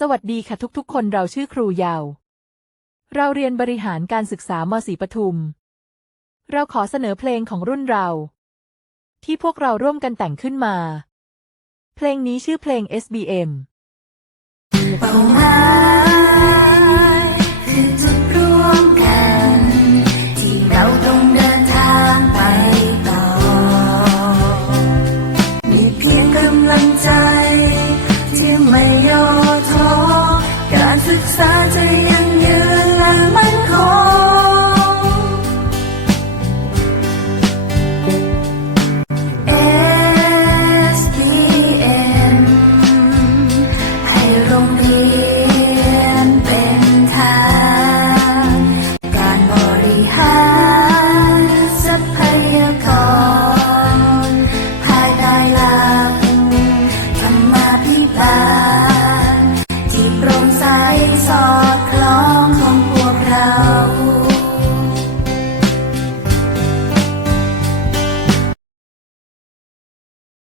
สวัสดีค่ะทุกๆคนเราชื่อครูเยาว์เราเรียนบริหารการศึกษามศรีปทุมเราขอเสนอเพลงของรุ่นเราที่พวกเราร่วมกันแต่งขึ้นมาเพลงนี้ชื่อเพลง SBM